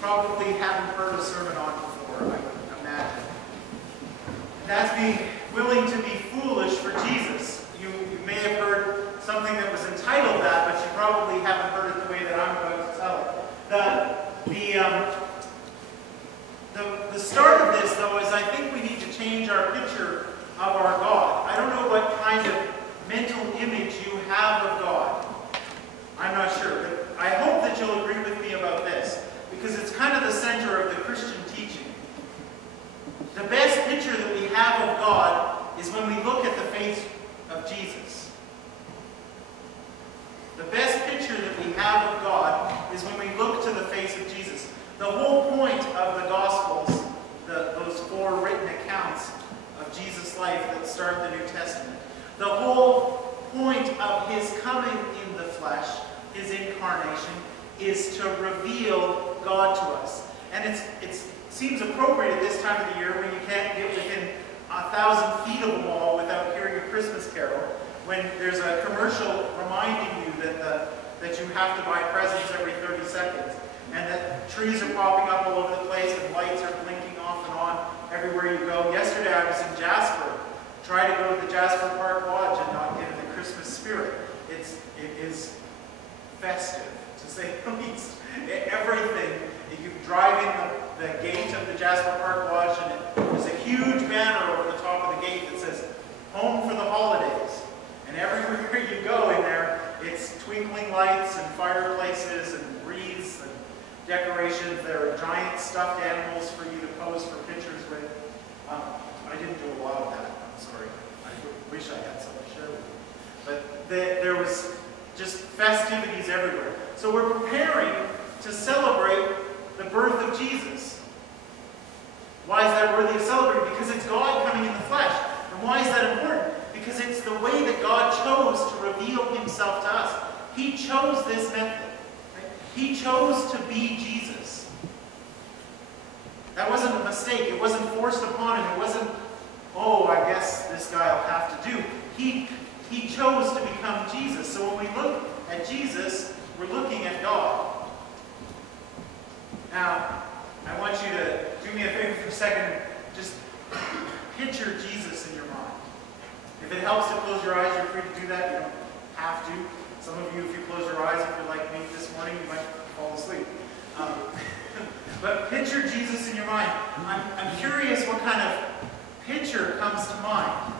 probably haven't heard a sermon on before, I would imagine. And that's being willing to be foolish for Jesus. You may have heard something that was entitled that, but you probably haven't heard it the way that I'm about to tell it. The start of this, though, is I think we need to change our picture of our God. I don't know what kind of mental image you have of God. I'm not sure, but I hope that you'll agree with me about this, because it's kind of the center of the Christian teaching. The best picture that we have of God is when we look at the face of Jesus. The best picture that we have of God is when we look to the face of Jesus. The whole point of the Gospels, those 4 written accounts of Jesus' life that start the New Testament, the whole point of his coming in the flesh, his incarnation, is to reveal God to us. And it seems appropriate at this time of the year when you can't get within 1,000 feet of a wall without hearing a Christmas carol, when there's a commercial reminding you that you have to buy presents every 30 seconds, and that trees are popping up all over the place and lights are blinking off and on everywhere you go. Yesterday I was in Jasper. Try to go to the Jasper Park Lodge and not get in the Christmas spirit. It is festive, to say the least. Everything, you drive in the gate of the Jasper Park Lodge, and there's a huge banner over the top of the gate that says, "Home for the Holidays." And everywhere you go in there, it's twinkling lights and fireplaces and wreaths and decorations. There are giant stuffed animals for you to pose for pictures with. I didn't do a lot of that. I'm sorry. I wish I had something to share with you. But there was just festivities everywhere. So we're preparing to celebrate the birth of Jesus. Why is that worthy of celebrating? Because it's God coming in the flesh. And why is that important? Because it's the way that God chose to reveal himself to us. He chose this method. Right? He chose to be Jesus. That wasn't a mistake. It wasn't forced upon him. It wasn't, oh, I guess this guy will have to do. He chose to become Jesus. So when we look at Jesus, we're looking at God. Now, I want you to do me a favor for a second. Just picture Jesus in your mind. If it helps to close your eyes, you're free to do that. You don't have to. Some of you, if you close your eyes, if you're like me this morning, you might fall asleep. But picture Jesus in your mind. I'm curious what kind of picture comes to mind.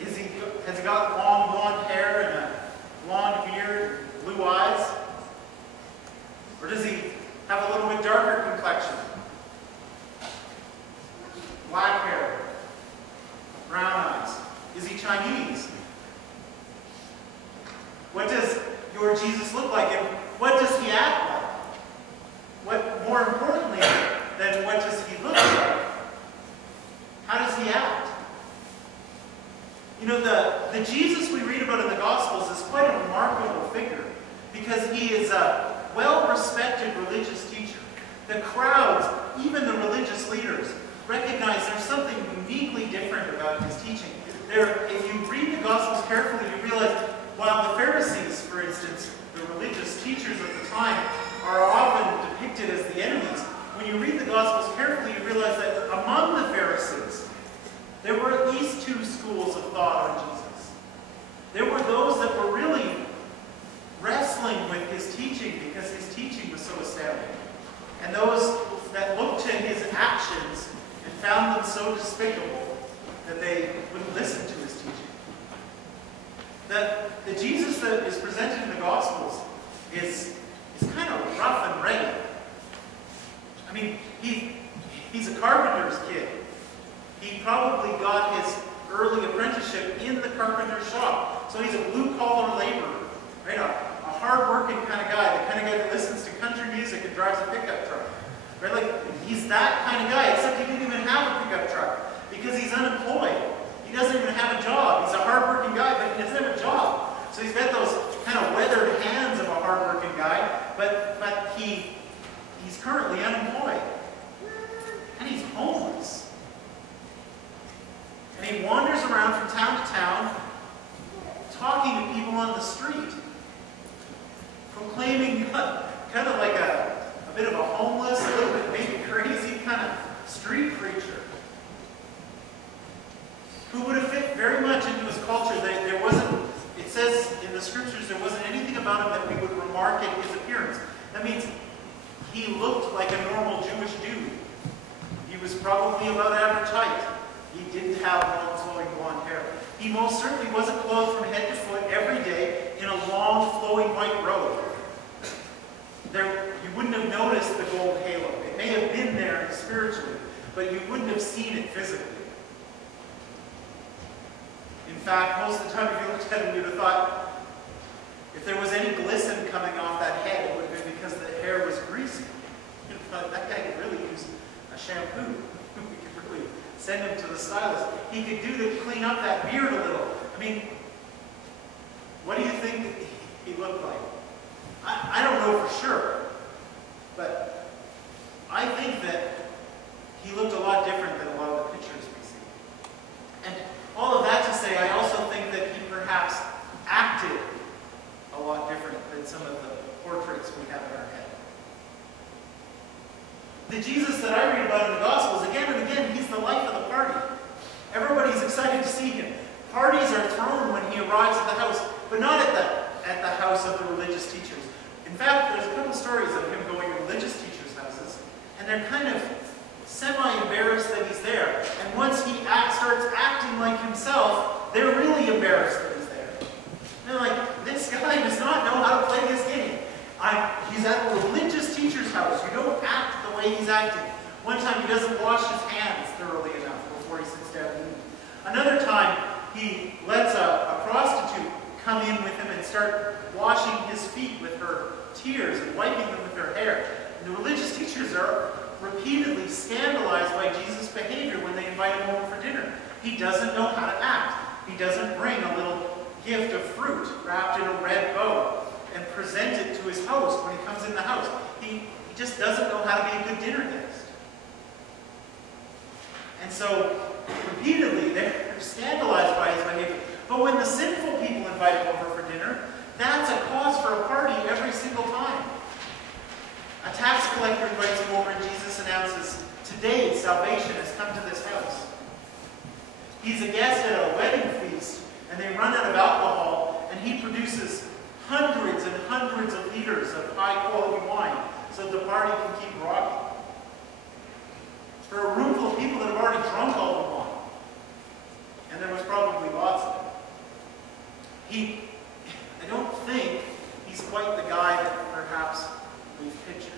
Has he got long blonde hair and a blonde beard, blue eyes? Or does he have a little bit darker complexion? Black hair, brown eyes. Is he Chinese? What does your Jesus look like, and what does he act like? What, more importantly than what does he look like, how does he act? You know, the Jesus we read about in the Gospels is quite a remarkable figure, because he is a well-respected religious teacher. The crowds, even the religious leaders, recognize there's something uniquely different about his teaching. If you read the Gospels carefully, you realize while the Pharisees, for instance, the religious teachers of the time, are often depicted as the enemies, when you read the Gospels carefully, you realize that among the Pharisees, there were at least 2 schools of thought on Jesus. There were those that were really wrestling with his teaching because his teaching was so astounding. And those that looked to his actions and found them so despicable that they wouldn't listen to his teaching. The Jesus that is presented in the Gospels is kind of rough and ready. I mean, he's a carpenter's kid. He probably got his early apprenticeship in the carpenter's shop. So he's a blue-collar laborer, right? A hard-working kind of guy, the kind of guy that listens to country music and drives a pickup truck. Right? Like, he's that kind of guy, except he didn't even have a pickup truck because he's unemployed. He doesn't even have a job. He's a hard-working guy, but he doesn't have a job. So he's got those kind of weathered hands of a hard-working guy, but he's currently unemployed. And he's homeless. And he wanders around from town to town, talking to people on the street, proclaiming kind of like a bit of a homeless, a little bit maybe crazy kind of street preacher who would have fit very much into his culture. There wasn't, it says in the scriptures, there wasn't anything about him that we would remark in his appearance. That means he looked like a normal Jewish dude. He was probably about average height. He didn't have long flowing blonde hair. He most certainly wasn't clothed from head to foot every day in a long flowing white robe. You wouldn't have noticed the gold halo. It may have been there spiritually, but you wouldn't have seen it physically. In fact, most of the time if you looked at him, you'd have thought, if there was any glisten coming off that head, it would have been because the hair was greasy. You'd have thought, that guy could really use a shampoo. We could really send him to the stylist. He could do to clean up that beard a little. I mean, what do you think he looked like? I don't know for sure, but I think that he looked a lot different than a lot of the pictures we see. And all of that to say, I also think that he perhaps acted a lot different than some of the portraits we have in our head. The Jesus that I read about in the Gospels, again and again, he's the life of the party. Everybody's excited to see him. Parties are thrown when he arrives at the house, but not at the house of the religious teachers. In fact, there's a couple stories of him going to religious teachers' houses, and they're kind of semi-embarrassed that he's there. And once he starts acting like himself, they're really embarrassed that he's there. They're like, this guy does not know how to play this game. He's at a religious teacher's house. You don't act the way he's acting. One time he doesn't wash his hands thoroughly enough before he sits down to eat. Another time he lets a prostitute come in with him and start washing his feet with her tears and wiping them with her hair. And the religious teachers are repeatedly scandalized by Jesus' behavior when they invite him over for dinner. He doesn't know how to act. He doesn't bring a little gift of fruit wrapped in a red bow and present it to his host when he comes in the house. He just doesn't know how to be a good dinner guest. And so, repeatedly, they're scandalized by his behavior. But when the sinful people invite him over for dinner, that's a cause for a party every single time. A tax collector invites him over and Jesus announces, today salvation has come to this house. He's a guest at a wedding feast, and they run out of alcohol, and he produces hundreds and hundreds of liters of high-quality wine so the party can keep rocking. For a room full of people that have already drunk all the wine, and there was probably lots of it. I don't think he's quite the guy that perhaps we've pictured.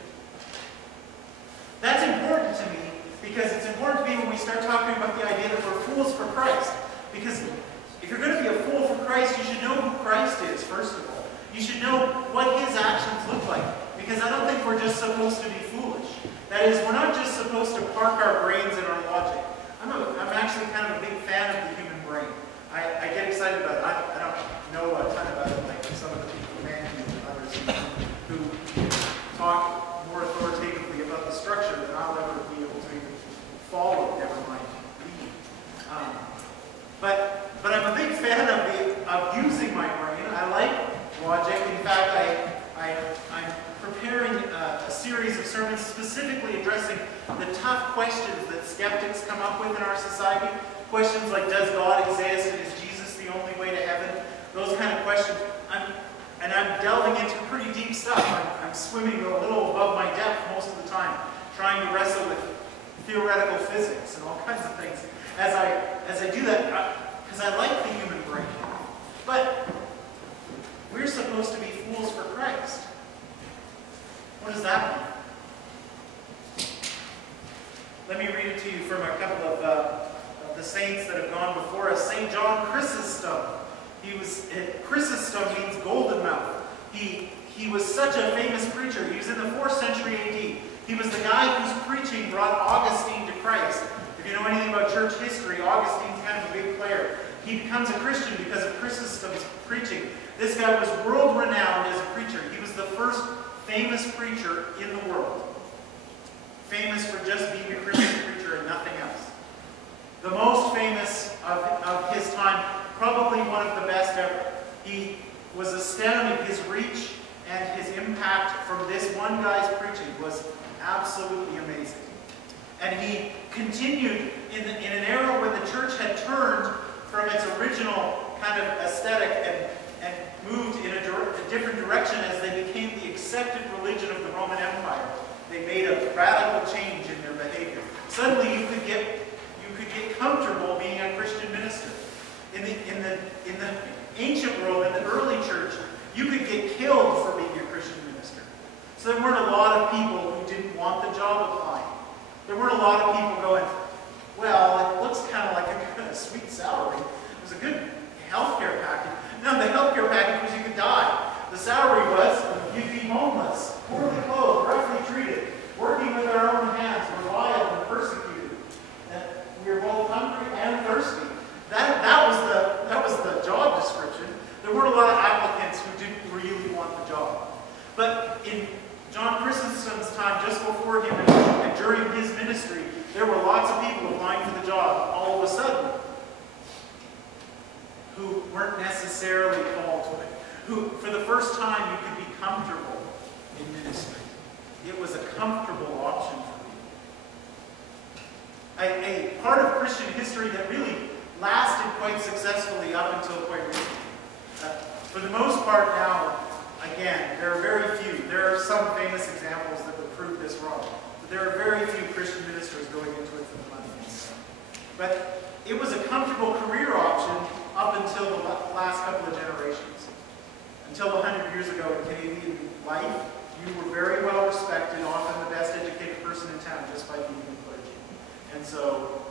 That's important to me because it's important to me when we start talking about the idea that we're fools for Christ. Because if you're going to be a fool for Christ, you should know who Christ is, first of all. You should know what his actions look like. Because I don't think we're just supposed to be foolish. That is, we're not just supposed to park our brains in our logic. I'm actually kind of a big fan of the human brain. I get excited about it. I don't know a ton about it like some of the people, Matthew and others, who talk more authoritatively about the structure than I'll ever be able to even follow, never mind read. But I'm a big fan of using my brain. I like logic. In fact, I'm preparing a series of sermons specifically addressing the tough questions that skeptics come up with in our society. Questions like, does God exist, and is Jesus the only way to heaven? Those kind of questions. I'm delving into pretty deep stuff. I'm swimming a little above my depth most of the time, trying to wrestle with theoretical physics and all kinds of things. As I do that, because I like the human brain. But we're supposed to be fools for Christ. What does that mean? Let me read it to you from a couple of the saints that have gone before us. St. John Chrysostom. Chrysostom means golden mouth. He was such a famous preacher. He was in the 4th century AD. He was the guy whose preaching brought Augustine to Christ. If you know anything about church history, Augustine's kind of a big player. He becomes a Christian because of Chrysostom's preaching. This guy was world-renowned as a preacher. He was the first famous preacher in the world. Famous for just being a Christian preacher and nothing else. The most famous of his time, probably one of the best ever. He was astounding. His reach and his impact from this one guy's preaching was absolutely amazing. And he continued in an era when the church had turned from its original kind of aesthetic and moved in a different direction as they became the accepted religion of the Roman Empire. They made a radical change in their behavior. Suddenly you could get comfortable being a Christian minister. In the ancient world, in the early church, you could get killed for being a Christian minister. So there weren't a lot of people who didn't want the job applying. There weren't a lot of people going, well, it looks kind of like a sweet salary. It was a good healthcare package. No, the healthcare package was you could die. The salary was you'd be homeless, poorly clothed, roughly treated, working with our own hands, reviled and persecuted. We were both hungry and thirsty. That was the job description. There weren't a lot of applicants who didn't really want the job. But in John Chrysostom's time, just before him and during his ministry, there were lots of people applying for the job all of a sudden who weren't necessarily called to it. Who, for the first time, you could be comfortable in ministry. It was a comfortable option for people. A part of Christian history that really lasted quite successfully up until quite recently. For the most part now, again, there are very few. There are some famous examples that would prove this wrong. But there are very few Christian ministers going into it for the money. But it was a comfortable career option up until the last couple of generations. Until 100 years ago in Canadian life, you were very well respected, often the best educated person in town just by being in clergy. And so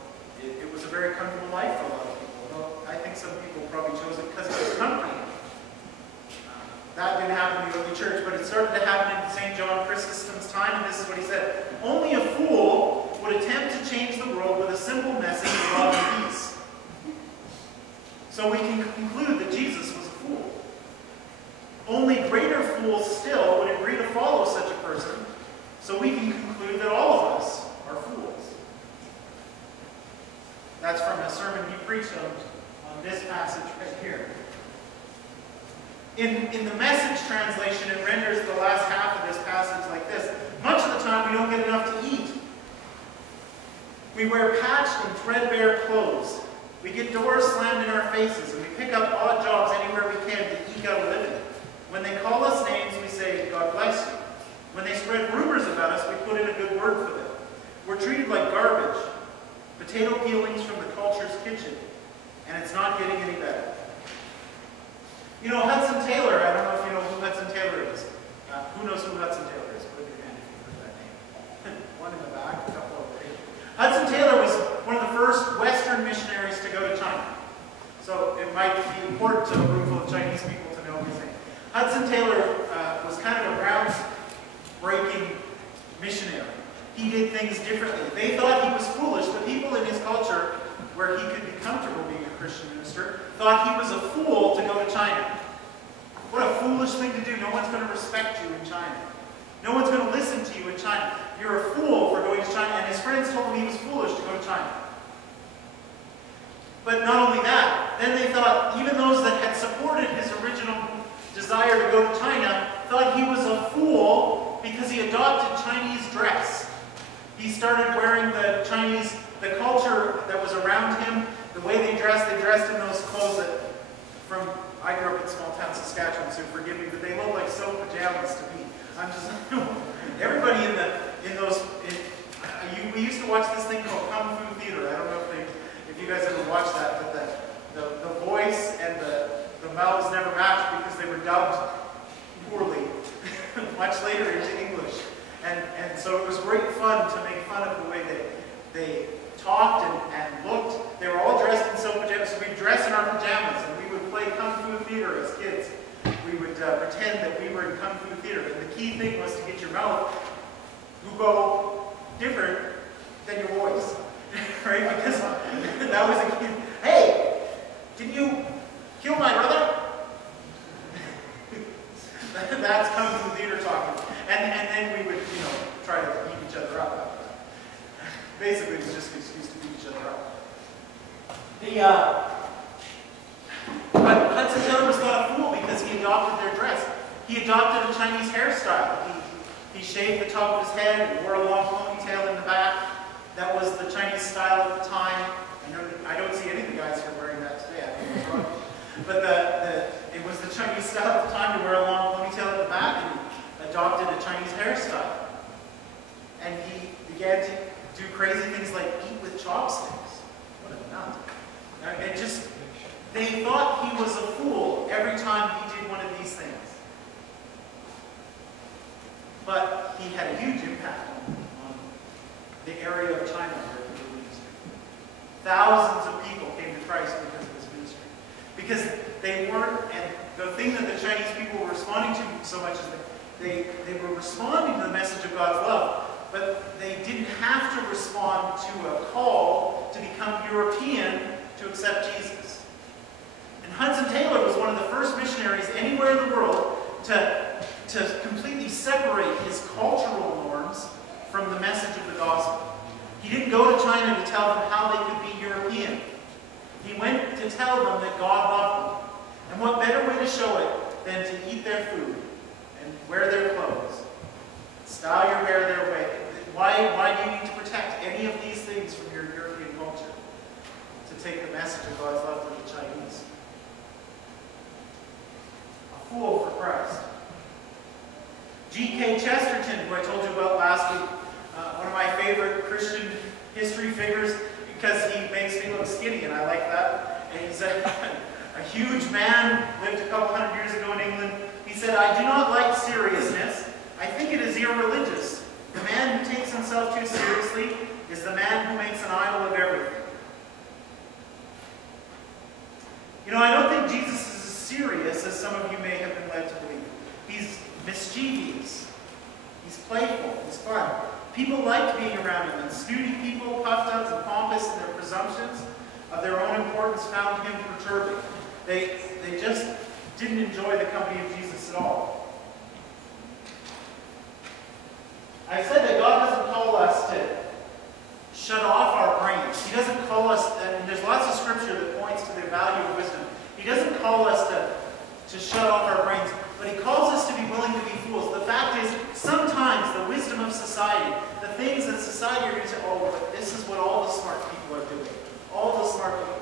it was a very comfortable life for a lot of people. Well, I think some people probably chose it because it was comfortable. That didn't happen in the early church, but it started to happen in St. John Chrysostom's time, and this is what he said. Only a fool would attempt to change the world with a simple message of love and peace. So we can conclude that Jesus was a fool. Only greater fools still would agree to follow such a person, so we can conclude that all of us are fools. That's from a sermon he preached on this passage right here. In the Message translation, it renders the last half of this passage like this. Much of the time we don't get enough to eat. We wear patched and threadbare clothes. We get doors slammed in our faces, and we pick up odd jobs anywhere we can to eke out a living. When they call us names, we say, God bless you. When they spread rumors about us, we put in a good word for them. We're treated like garbage, potato peelings from the culture's kitchen, and it's not getting any better. You know, Hudson Taylor, I don't know if you know who Hudson Taylor is. Who knows who Hudson Taylor is? Put your hand if you've heard that name. One in the back, a couple over here. Hudson Taylor was one of the first Western missionaries to go to China. So it might be important to a room full of Chinese people to know his name. Hudson Taylor was kind of a groundbreaking missionary. He did things differently. They thought he was foolish. The people in his culture, where he could be comfortable being a Christian minister, thought he was a fool to go to China. What a foolish thing to do. No one's going to respect you in China. No one's going to listen to you in China. You're a fool for going to China. And his friends told him he was foolish to go to China. But not only that, then they thought, even those that had supported his original desire to go to China, thought he was a fool because he adopted Chinese dress. He started wearing the culture that was around him, the way they dressed in those clothes that, I grew up in small town Saskatchewan, so forgive me, but they look like silk pajamas to me. I'm just, everybody we used to watch this thing called Kung Fu Theater. I don't know if you guys ever watched that, but the voice and the mouths never matched because they were dubbed poorly, much later into English. And so it was great fun to make fun of the way they talked and looked. They were all dressed in silk pajamas, so we'd dress in our pajamas, and we would play Kung Fu Theater as kids. We would pretend that we were in Kung Fu Theater, and the key thing was to get your mouth to go different than your voice, right? Because that was a key. Hey, did you kill my brother? That's Kung Fu Theater talking. And then we would, try to beat each other up. Basically, it was just an excuse to beat each other up. But Hudson Taylor was not a fool because he adopted their dress. He adopted a Chinese hairstyle. He shaved the top of his head and wore a long ponytail in the back. That was the Chinese style at the time. I don't see any of the guys here wearing that today. I think it's wrong. But it was the Chinese style at the time to wear a long ponytail at the back, and he adopted a Chinese hairstyle. And he began to do crazy things like eat with chopsticks. What a nut. They thought he was a fool every time he did one of these things. But he had a huge impact on the area of China where he did ministry. Thousands of people came to Christ because of his ministry. Because they weren't, and the thing that the Chinese people were responding to so much is that they were responding to the message of God's love, but they didn't have to respond to a call to become European to accept Jesus. And Hudson Taylor was one of the first missionaries anywhere in the world to completely separate his cultural norms from the message of the gospel. He didn't go to China to tell them how they could be European. He went to tell them that God loved them. And what better way to show it than to eat their food and wear their clothes, style your hair their way. Why do you need to protect any of these things from your European culture? To take the message of God's love to the Chinese. A fool for Christ. G.K. Chesterton, who I told you about last week, one of my favorite Christian history figures, because he makes me look skinny, and I like that. And he's a huge man, lived a couple hundred years ago in England. He said, "I do not like seriousness. I think it is irreligious. The man who takes himself too seriously is the man who makes an idol of everything." You know, I don't think Jesus is as serious as some of you may have been led to believe. He's mischievous. He's playful. He's fun. People liked being around him, and snooty people, puffed up and pompous in their presumptions of their own importance, found him perturbing. They just didn't enjoy the company of Jesus at all. I said that God doesn't call us to shut off our brains. He doesn't call us, and there's lots of scripture that points to the value of wisdom. He doesn't call us to shut off our brains, but he calls us to be willing to be fools. The fact is, sometimes the wisdom of society, the things that society are going to say, oh, but this is what all the smart people are doing. All the smart people,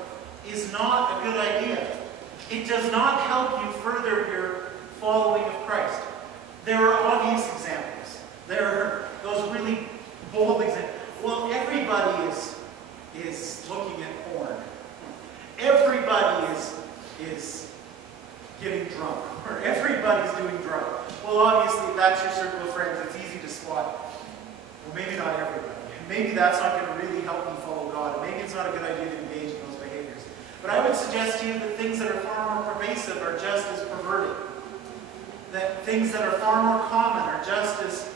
is not a good idea. It does not help you further your following of Christ. There are obvious examples. There are those really bold examples. Well, everybody is looking at porn. Everybody is getting drunk. Or everybody's doing drugs. Well, obviously, if that's your circle of friends, it's easy to spot. Well, maybe not everybody. Maybe that's not going to really help me follow God. Maybe it's not a good idea to engage in those behaviors. But I would suggest to you that things that are far more pervasive are just as perverted. That things that are far more common are just as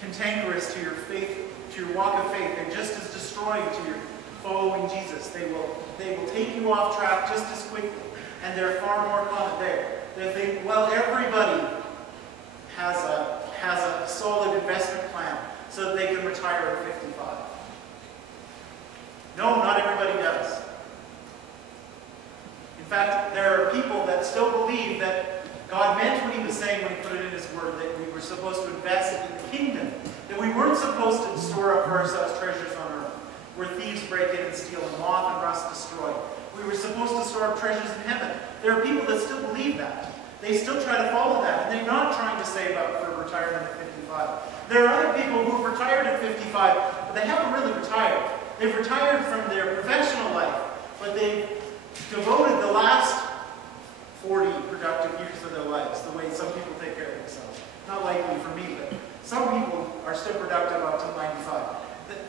cantankerous to your faith, to your walk of faith. They're just as destroying to your following Jesus. They will take you off track just as quickly. And they're far more common there. They think, well, everybody has a solid investment plan so that they can retire at 55. No, not everybody does. In fact, there are people that still believe that God meant what he was saying when he put it in his word, that we were supposed to invest in the kingdom, that we weren't supposed to store up for ourselves treasures on earth, where thieves break in and steal and moth and rust destroy. We were supposed to store up treasures in heaven. There are people that still believe that. They still try to follow that, and they're not trying to save up for retirement at 55. There are other people who have retired at 55, but they haven't really retired. They've retired from their professional life, but they've devoted the last 40 productive years of their lives the way some people take care of themselves. Not likely for me, but some people are still productive up till 95.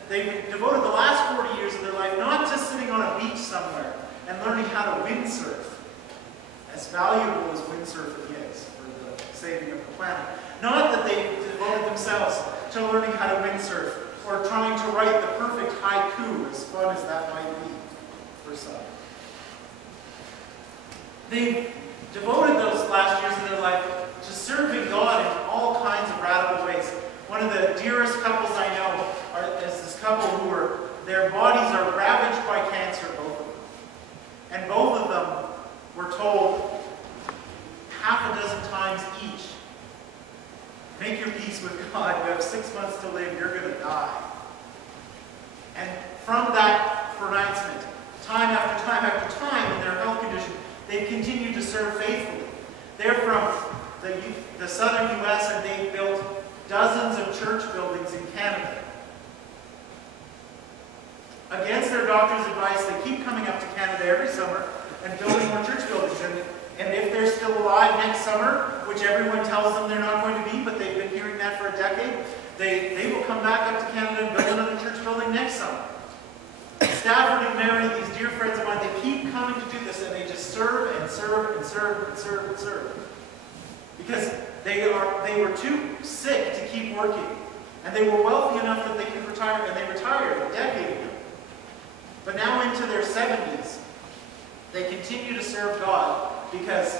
They've devoted the last 40 years of their life not to sitting on a beach somewhere and learning how to windsurf, as valuable as windsurfing is for the saving of the planet. Not that they've devoted themselves to learning how to windsurf or trying to write the perfect haiku, as fun as that might be for some. They've devoted those last years of their life to serving God in all kinds of radical ways. One of the dearest couples I know is this couple who their bodies are ravaged by cancer, both of them. And both of them were told half a dozen make your peace with God. You have 6 months to live. You're going to die. And from that pronouncement, time after time after time in their health condition, they've continued to serve faithfully. They're from the southern U.S. and they've built dozens of church buildings in Canada. Against their doctor's advice, they keep coming up to Canada every summer and building more church buildings. And if they're still alive next summer, which everyone tells them they're not going to be, but they've been hearing that for a decade, they will come back up to Canada and build another church building next summer. Stafford and Mary, these dear friends of mine, they keep coming to do this, and they just serve and serve and serve and serve and serve. Because they were too sick to keep working. And they were wealthy enough that they could retire, and they retired a decade ago. But now into their 70s, they continue to serve God because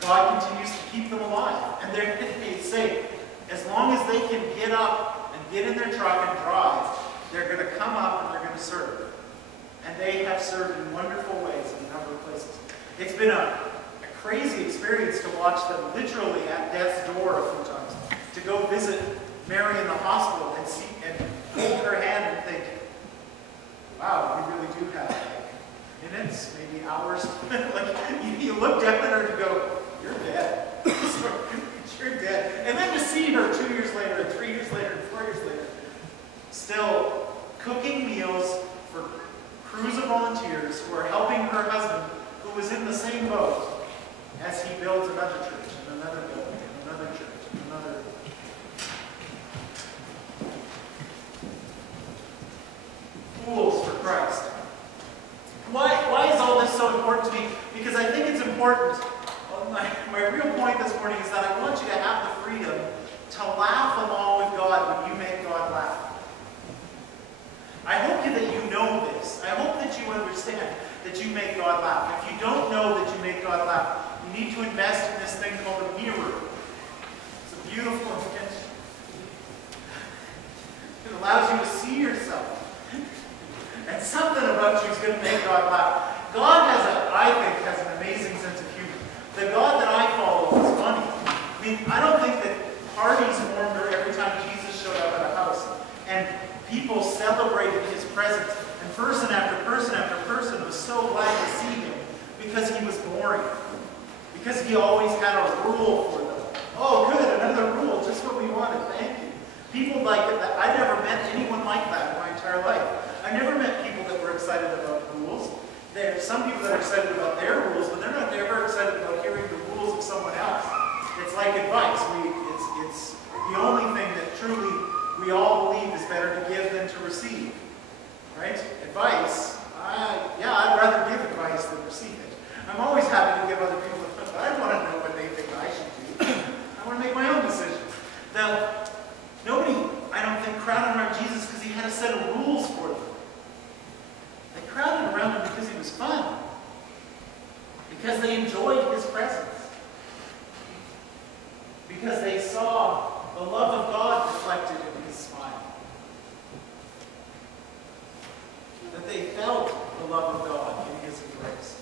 God continues to keep them alive. And they say, as long as they can get up and get in their truck and drive, they're going to come up and they're going to serve. And they have served in wonderful ways in a number of places. It's been a crazy experience to watch them literally at death's door a few times. To go visit Mary in the hospital and see and hold her hand and think, wow, we really do have minutes, maybe hours. Like you look down at her and go, you're dead. You're dead. And then to see her 2 years later, and 3 years later, and 4 years later, still cooking meals for crews of volunteers who are helping her husband, who was in the same boat, as he builds another church, and another building, and another church, and another. Fools for Christ. Why is all this so important to me? Because I think it's important. Well, my real point this morning is that I want you to have the freedom to laugh along with God when you make God laugh. I hope that you know this. I hope that you understand that you make God laugh. If you don't know that you make God laugh, you need to invest in this thing called a mirror. It's a beautiful invention. It allows you to see yourself. And something about you is going to make God laugh. God I think, has an amazing sense of humor. The God that I follow is funny. I mean, I don't think that parties formed every time Jesus showed up at a house. And people celebrated his presence. And person after person after person was so glad to see him because he was boring. Because he always had a rule for them. Oh, good, another rule, just what we wanted, thank you. People like it. I never met anyone like that in my entire life. I never met people that were excited about rules. There are some people that are excited about their rules, but they're not ever excited about hearing the rules of someone else. It's like advice. It's the only thing that truly we all believe is better to give than to receive. Right? Advice. I'd rather give advice than receive it. I'm always happy to give other people advice, but I want to know what they think I should do. I want to make my own decision. Nobody, I don't think, crowded around Jesus because he had a set of rules for them. They crowded around him because he was fun. Because they enjoyed his presence. Because they saw the love of God reflected in his smile. That they felt the love of God in his embrace.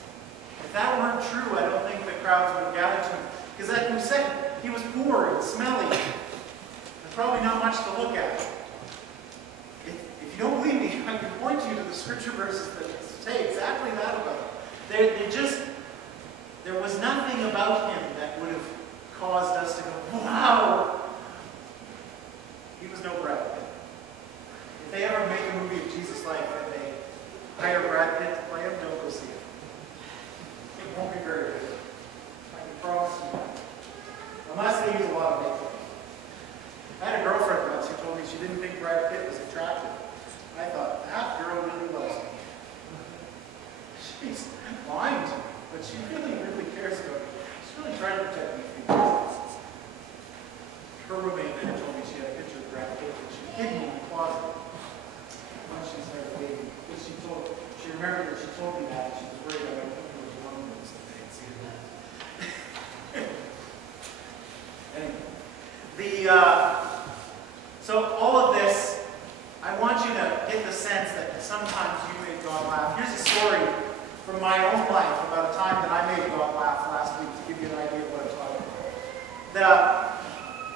If that weren't true, I don't think the crowds would have gathered to him. Because as we said, he was poor and smelly. There's probably not much to look at. If you don't believe me, I can point you to the scripture verses that say exactly that about him. There was nothing about him that would have caused us to go, wow! He was no Brad Pitt. If they ever make a movie of Jesus' life and they hire Brad Pitt to play him, don't go see it. It won't be very good. I can promise you that. Unless they use a lot of makeup. I had a girlfriend once who told me she didn't think Brad Pitt was attractive. I thought, that girl really loves me. She's lying to me, but she really, really cares about me. She's really trying to protect me from these. Her roommate then told me she had a picture of Brad Pitt that she hid in the closet when she started dating. Because she remembered that she told me that, and she was worried about it. So all of this, I want you to get the sense that sometimes you made God laugh. Here's a story from my own life about a time that I made God laugh last week to give you an idea of what I'm talking about.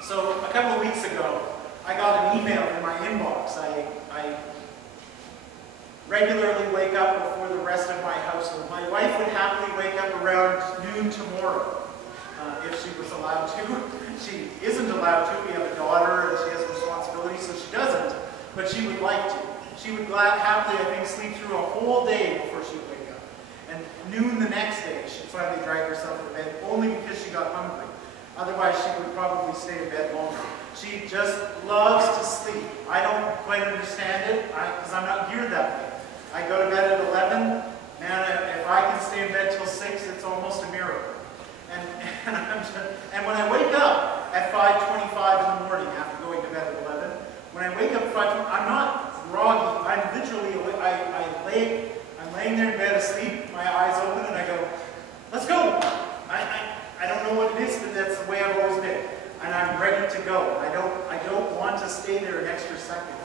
So a couple of weeks ago, I got an email in my inbox. I regularly wake up before the rest of my household. My wife would happily wake up around noon tomorrow, if she was allowed to. She isn't allowed to. We have a daughter and she has responsibilities, so she doesn't. But she would like to. She would happily, I think, sleep through a whole day before she would wake up. And noon the next day, she'd finally drag herself to bed, only because she got hungry. Otherwise, she would probably stay in bed longer. She just loves to sleep. I don't quite understand it, because I'm not geared that way. I go to bed at 11. Man, if I can stay in bed till 6, it's almost a miracle. And when I wake up at 5:25 in the morning after going to bed at 11, when I wake up at 5:25, I'm not groggy. I'm literally awake. I'm laying there in bed asleep, my eyes open, and I go, let's go. I don't know what it is, but that's the way I've always been. And I'm ready to go. I don't want to stay there an extra second.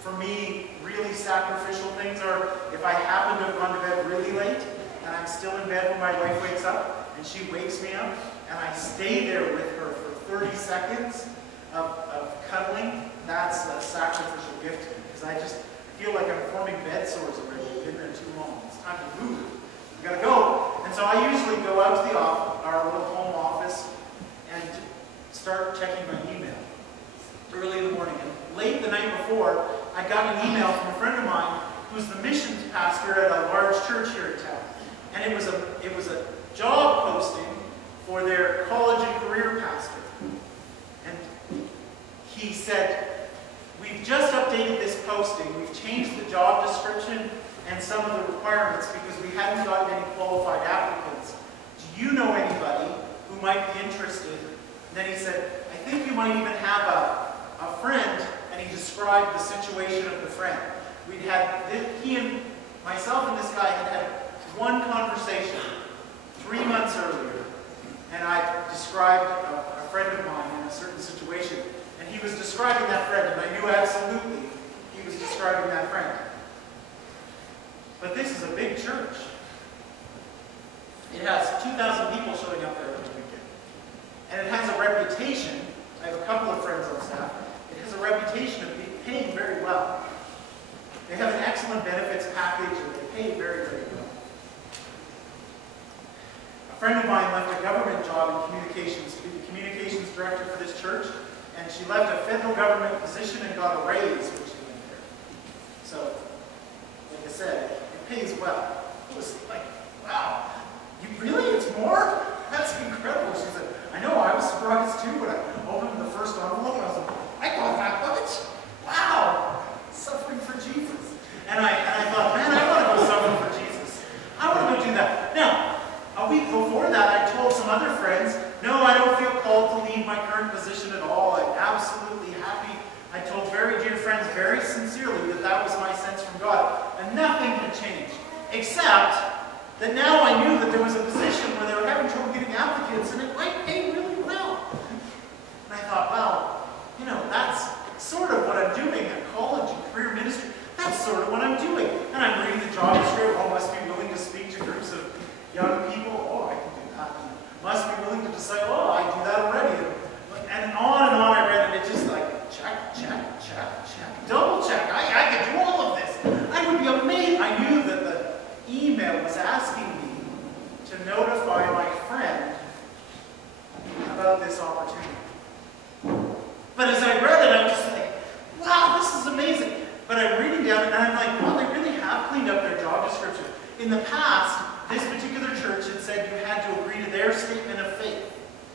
For me, really sacrificial things are if I happen to have gone to bed really late and I'm still in bed when my wife wakes up and she wakes me up and I stay there with her for 30 seconds of cuddling, that's a sacrificial gift to me because I just feel like I'm forming bed sores already. I've been there too long. It's time to move. We gotta go. And so I usually go out to the office, our little home office, and start checking my email early in the morning. And late the night before, I got an email from a friend of mine who's the missions pastor at a large church here in town. And it was a job posting for their college and career pastor. And he said, we've just updated this posting. We've changed the job description and some of the requirements because we hadn't gotten any qualified applicants. Do you know anybody who might be interested? And then he said, I think you might even have a friend, and he described the situation of the friend. We'd had, he and myself and this guy had one conversation 3 months earlier, and I described a friend of mine in a certain situation, and he was describing that friend, and I knew absolutely he was describing that friend. But this is a big church. It has 2,000 people showing up there every weekend. And it has a reputation, I have a couple of friends on staff, it has a reputation of paying very well. They have an excellent benefits package and they pay very, very well. A friend of mine left a government job in communications to be the communications director for this church, and she left a federal government position and got a raise when she went there. So, like I said, it pays well. It was like, wow, really? It's more? That's incredible. She said, I know, I was surprised too when I opened the first envelope. I was like, I got that much? Wow! Suffering for Jesus. And I thought, man, I want to go suffer for Jesus. I want to go do that. Now, a week before that, I told some other friends, no, I don't feel called to leave my current position at all. I'm absolutely happy. I told very dear friends very sincerely that that was my sense from God. And nothing had changed. Except that now I knew that there was a position where they were having trouble getting applicants and it might pay really well. And I thought, well, you know, that's sort of what I'm doing at college and career ministry. That's sort of what I'm doing. And I'm reading the job description. Oh, must be willing to speak to groups of young people. Oh, I can do that. And must be willing to decide, oh, I do that already. And on I read, and it's just like, check, check, check, check, double check. I could do all of this. I would be amazed. I knew that the email was asking me to notify my friend about this opportunity. But as I read it, I'm just like, wow, this is amazing. But I'm reading down and I'm like, well, they really have cleaned up their job description. In the past, this particular church had said you had to agree to their statement of faith,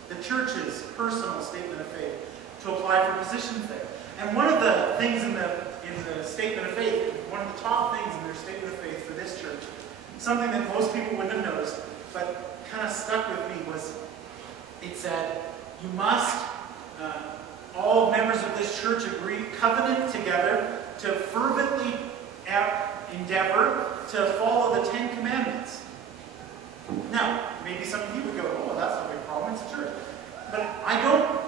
the church's personal statement of faith, to apply for positions there. And one of the things in the statement of faith, one of the top things in their statement of faith for this church, something that most people wouldn't have noticed, but kind of stuck with me, was it said, you must, all members of this church agree, covenant together to fervently endeavor to follow the 10 Commandments. Now, maybe some of you would go, oh, that's not a big problem, it's a church. But I don't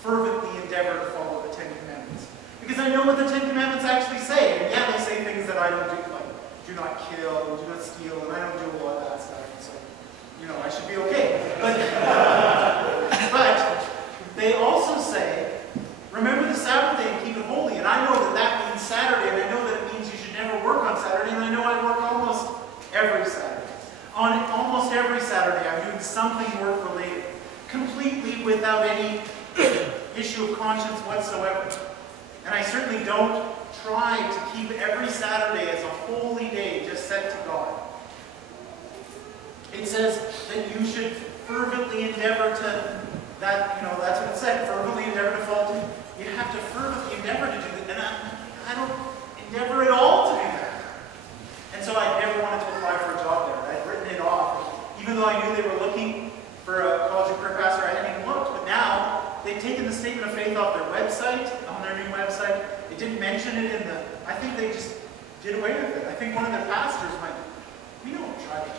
fervently endeavor to follow the 10 Commandments. Because I know what the 10 Commandments actually say. And yeah, they say things that I don't do, like do not kill, do not steal, and I don't do a lot of that stuff. So, you know, I should be okay. But they also completely without any issue of conscience whatsoever. And I certainly don't try to keep every Saturday as a holy day just set to God. It says that you should fervently endeavor to, that's what it said, fervently endeavor to follow to. You have to fervently endeavor to do that. And I don't endeavor at all to do that. And so I never wanted to apply for a job there. I'd written it off. Even though I knew they were looking for a college and career pastor, I hadn't even looked. But now, they've taken the statement of faith off their website, on their new website. They didn't mention it in the, I think they just did away with it. I think one of their pastors went, we don't try to,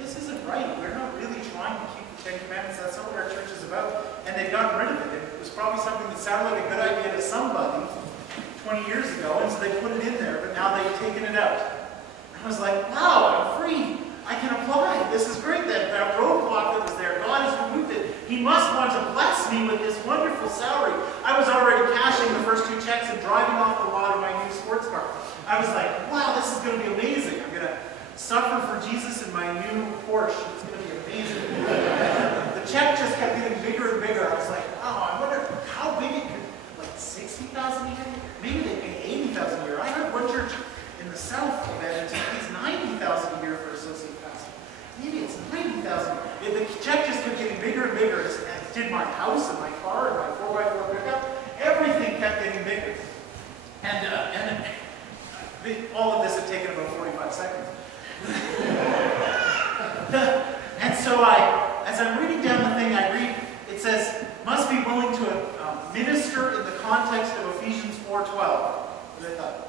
this isn't right. We're not really trying to keep the Ten Commandments. That's not what our church is about. And they've gotten rid of it. It was probably something that sounded like a good idea to somebody 20 years ago, and so they put it in there, but now they've taken it out. And I was like, wow, I'm free. I can apply. This is great. That roadblock that was there, God has removed it. He must want to bless me with this wonderful salary. I was already cashing the first 2 checks and driving off the lot of my new sports car. I was like, wow, this is going to be amazing. I'm going to suffer for Jesus in my new Porsche. It's going to be amazing. The check just kept getting bigger and bigger. I was like, wow, I wonder how big it could, 60,000 a year? Maybe they pay 80,000 a year. I heard one church in the south of Edmonton pays 90,000 a year for associate pastor. Maybe it's 90,000. The check just kept getting bigger and bigger. As did my house and my car and my 4x4 pickup. Everything kept getting bigger. And all of this had taken about 45 seconds. And so as I'm reading down the thing, I read, it says, must be willing to minister in the context of Ephesians 4:12. And I thought,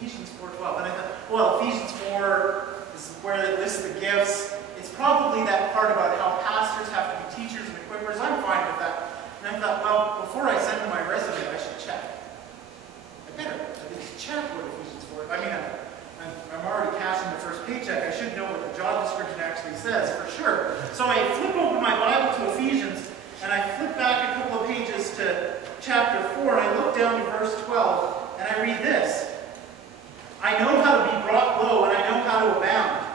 Ephesians 4:12. And I thought, well, Ephesians 4 is where they list the gifts. It's probably that part about how pastors have to be teachers and equippers. I'm fine with that. And I thought, well, before I send them my resume, I should check. I better at least check what Ephesians 4. I mean, I'm already cashing the first paycheck. I should know what the job description actually says, for sure. So I flip open my Bible to Ephesians, and I flip back a couple of pages to chapter 4, and I look down to verse 12, and I read this. I know how to be brought low, and I know how to abound.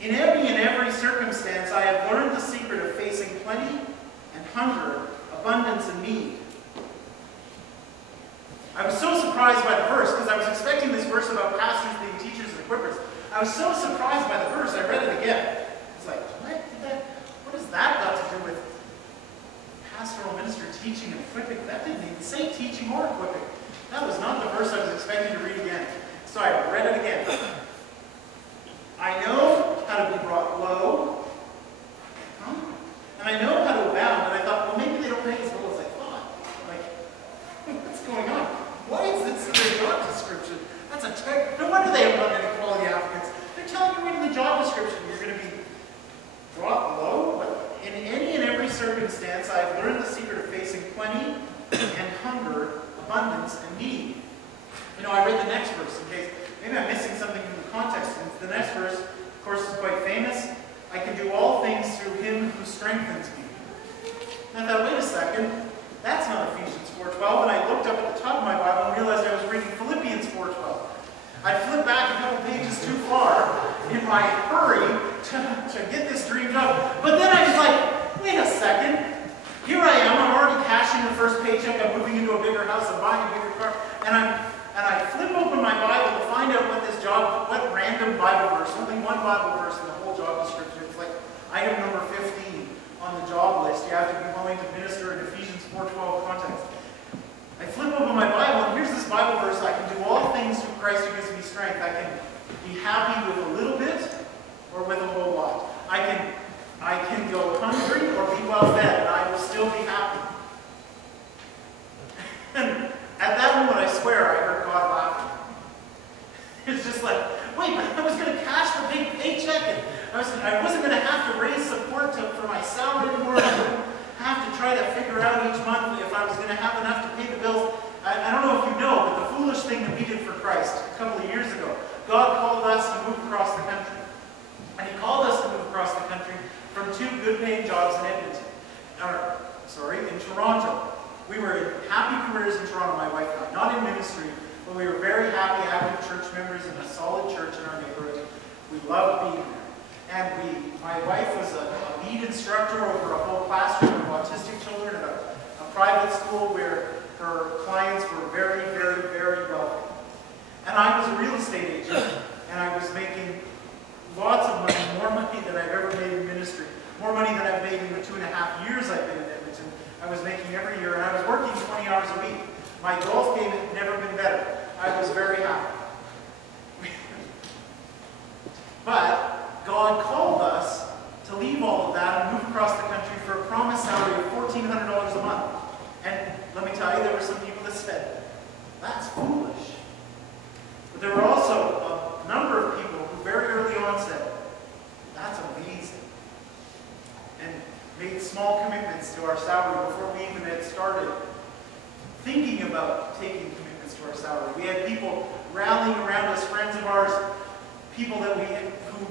In every circumstance, I have learned the secret of facing plenty and hunger, abundance and need. I was so surprised by the verse, because I was expecting this verse about pastors being teachers and equippers. I was so surprised by the verse, I read it again. I was like, what has that got to do with pastoral minister teaching and equipping? That didn't even say teaching or equipping. That was not the verse I was expecting to read again. So I read it again. I know how to be brought low, and I know how to abound. And I thought, well, maybe they don't pay as well as I thought. What's going on? Why is this in their job description? That's a check. No wonder they haven't done any quality applicants. They're telling you right in the job description you're going to be brought low. But in any and every circumstance, I have learned the secret of facing plenty and hunger, abundance and need. I read the next verse in case maybe I'm missing something from the context. And the next verse, of course, is quite famous. I can do all things through him who strengthens me. And I thought, wait a second. That's not Ephesians 4:12, and I looked up at the top of my Bible and realized I was reading Philippians 4:12. I flipped back a couple pages too far in my hurry to get this dream job. But then I was like, wait a second. Here I am, I'm already cashing the first paycheck, I'm moving into a bigger house, I'm buying a bigger car, and I flip open my Bible to find out what random Bible verse, only one Bible verse in the whole job description. It's like item number 15 on the job list. You have to be willing to minister in Ephesians 4:12 context. I flip open my Bible, and here's this Bible verse. I can do all things through Christ who gives me strength. I can be happy with a little bit or with a whole lot. I can go hungry or be well fed, and I will still be happy. And at that moment, I swear, I heard God laughing. It's just like, wait, but I was going to cash the big paycheck, and I wasn't going to have to raise support for my salary anymore. I wouldn't have to try to figure out each month if I was going to have enough to pay the bills. I don't know if you know, but the foolish thing that we did for Christ a couple of years ago, God called us to move across the country. And he called us to move across the country from 2 good-paying jobs in Edmonton. In Toronto. We were in happy careers in Toronto, my wife and I. Not in ministry, but we were very happy, active church members in a solid church in our neighborhood. We loved being there. And my wife was a lead instructor over a whole classroom of autistic children at a private school where her clients were very, very, very wealthy. And I was a real estate agent, and I was making lots of money, more money than I've ever made in ministry, more money than I've made in the 2.5 years I've been in Edmonton. I was making every year, and I was working 20 hours a week. My golf game had never been better. I was very happy. But God called us to leave all of that and move across the country for a promised salary of $1,400 a month. And let me tell you, there were some people that said, that's foolish. But there were also a number of people who very early on said, that's amazing. And made small commitments to our salary before we even had started thinking about taking commitments to our salary. We had people rallying around us, friends of ours, people that who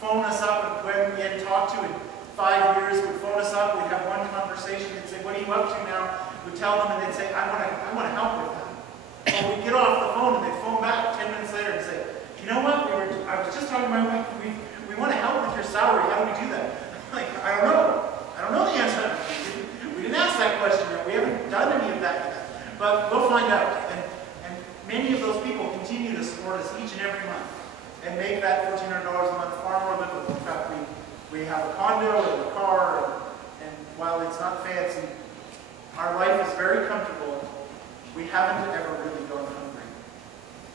phone us up when we hadn't talked to in 5 years, would phone us up, we'd have one conversation, they'd say, what are you up to now? We'd tell them, and they'd say, I want to help with that. Well, we'd get off the phone, and they'd phone back 10 minutes later and say, you know what, I was just talking to my wife, we want to help with your salary, how do we do that? I'm like, I don't know. I don't know the answer. We didn't ask that question yet. We haven't done any of that yet. But we'll find out. And many of those people continue to support us each and every month and make that $1,400 a month far more livable. In fact, we have a condo and a car, and while it's not fancy, our life is very comfortable. We haven't ever really gone hungry.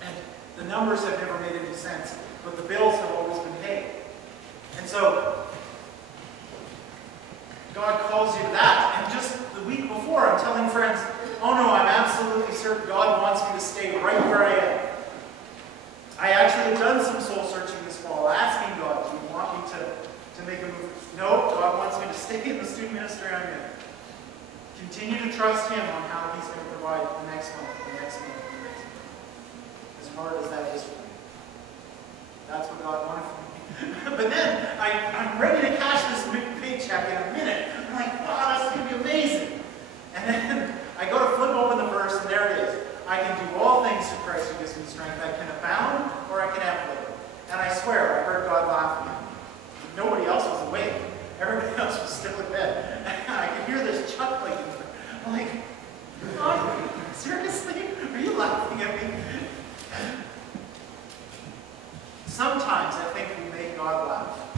And the numbers have never made any sense, but the bills have always been paid. And so, God calls you to that. And just the week before, I'm telling friends, oh no, I'm absolutely certain God wants me to stay right where I am. I actually had done some soul searching this fall, asking God, do you want me to make a move? No, God wants me to stay in the student ministry I'm in. Continue to trust Him on how He's going to provide the next month, the next month, the next month. As hard as that is for me. That's what God wanted from me. But then, I'm ready to cash this paycheck in a minute. I'm like, wow, that's going to be amazing. And then I go to flip open the verse, and there it is. I can do all things through Christ who gives me strength. I can abound, or I can have little. And I swear, I heard God laughing at me. Nobody else was awake. Everybody else was still in bed. And I could hear this chuckling. I'm like, God, seriously? Are you laughing at me? Sometimes I think we make God laugh.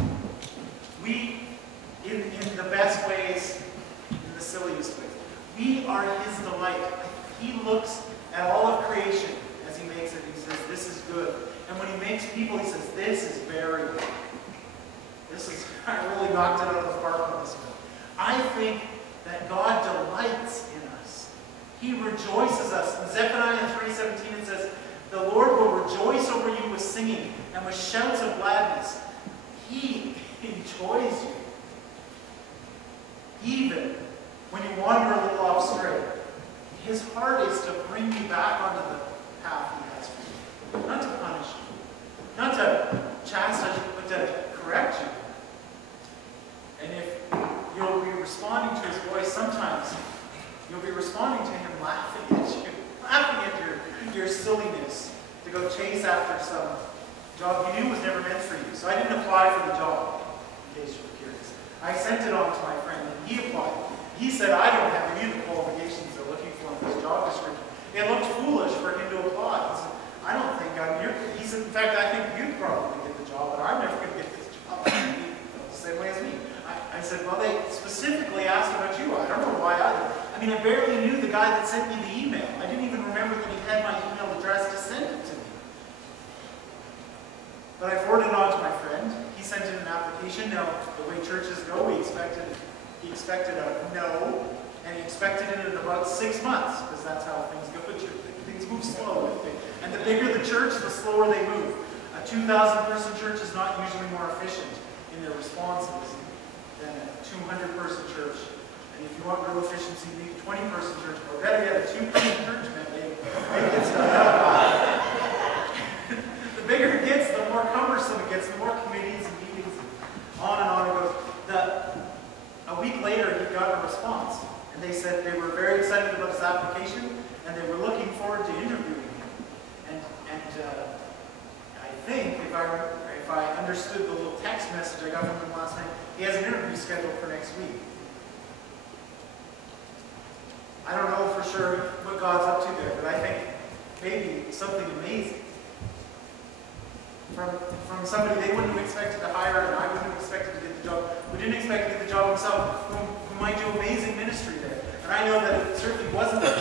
We, in the best ways, in the silliest ways, we are His delight. He looks at all of creation as He makes it. He says, this is good. And when He makes people, He says, this is very good. I really knocked it out of the park on this one. I think that God delights in us. He rejoices us. In Zephaniah 3:17 it says, the Lord will rejoice over you with singing and with shouts of gladness. He enjoys you. Even when you wander a little off straight, His heart is to bring you back onto the path He has for you. Not to punish you. Not to chastise you, but to correct you. And if you'll be responding to His voice, sometimes you'll be responding to Him laughing at you. Laughing at your silliness to go chase after some job you knew was never meant for you. So I didn't apply for the job, in case you were curious. I sent it on to my friend, and he applied. He said, I don't have any of the qualifications they're looking for in this job description. It looked foolish for him to apply. He said, I don't think I'm here. He said, in fact, I think you'd probably get the job, but I'm never going to get this job. The same way as me. I said, well, they specifically asked about you. I don't know why either. I mean, I barely knew the guy that sent me the email. I didn't even remember that he had my email address to send it to me. But I forwarded it on to my friend. He sent in an application. Now, the way churches go, he expected a no, and he expected it in about 6 months, because that's how things go. Things move slow. And the bigger the church, the slower they move. A 2,000-person church is not usually more efficient in their responses than a 200-person church. And if you want real efficiency, you need a 20-person church, or better yet, a 2-person church, man. Make it done. The bigger it gets, the more cumbersome it gets, the more committees and meetings, on it goes. A week later, he got a response, and they said they were very excited about his application, and they were looking forward to interviewing him. And I think, if I understood the little text message I got from him last night, he has an interview scheduled for next week. I don't know for sure what God's up to there, but I think maybe something amazing. From somebody they wouldn't have expected to hire, and I wouldn't have expected to get the job, who didn't expect to get the job himself, who might do amazing ministry there. And I know that it certainly wasn't the